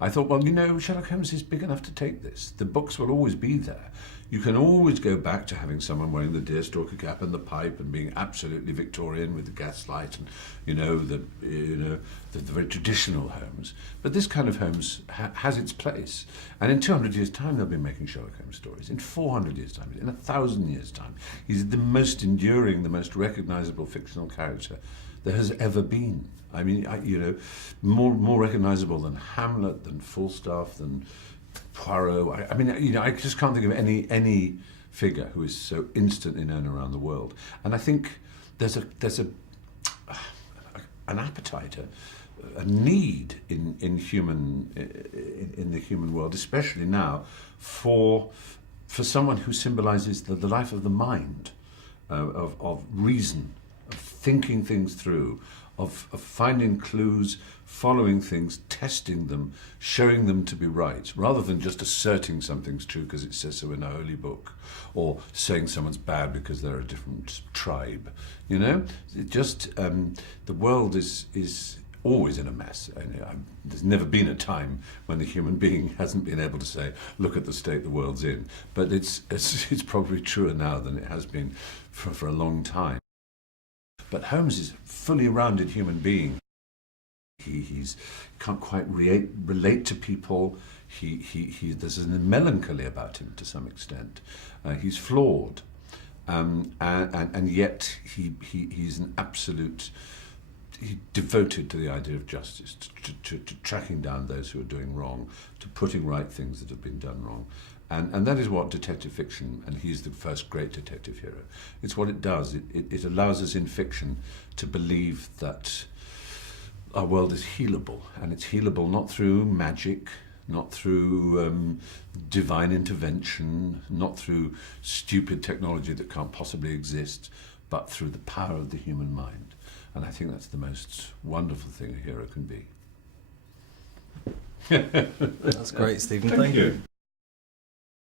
I thought, well, Sherlock Holmes is big enough to take this. The books will always be there. You can always go back to having someone wearing the deerstalker cap and the pipe and being absolutely Victorian with the gaslight and, the very traditional Holmes. But this kind of Holmes has its place. And in 200 years' time, they'll be making Sherlock Holmes stories. In 400 years' time, in 1,000 years' time, he's the most enduring, the most recognizable fictional character there has ever been. I mean, more recognizable than Hamlet, than Falstaff, than Poirot. I just can't think of any figure who is so instantly known around the world. And I think there's an appetite, a need in the human world, especially now, for someone who symbolises the life of the mind, of reason, of thinking things through, of finding clues, following things, testing them, showing them to be right, rather than just asserting something's true because it says so in a holy book, or saying someone's bad because they're a different tribe. The world is always in a mess. There's never been a time when the human being hasn't been able to say, look at the state the world's in. But it's probably truer now than it has been for a long time. But Holmes is a fully rounded human being. He can't quite relate to people. There's a melancholy about him to some extent. He's flawed, and yet he's an absolute. He's devoted to the idea of justice, to tracking down those who are doing wrong, to putting right things that have been done wrong. And that is what detective fiction, and he's the first great detective hero, it's what it does. It allows us in fiction to believe that our world is healable, and it's healable not through magic, not through divine intervention, not through stupid technology that can't possibly exist, but through the power of the human mind. And I think that's the most wonderful thing a hero can be. That's great, Stephen. Thank you.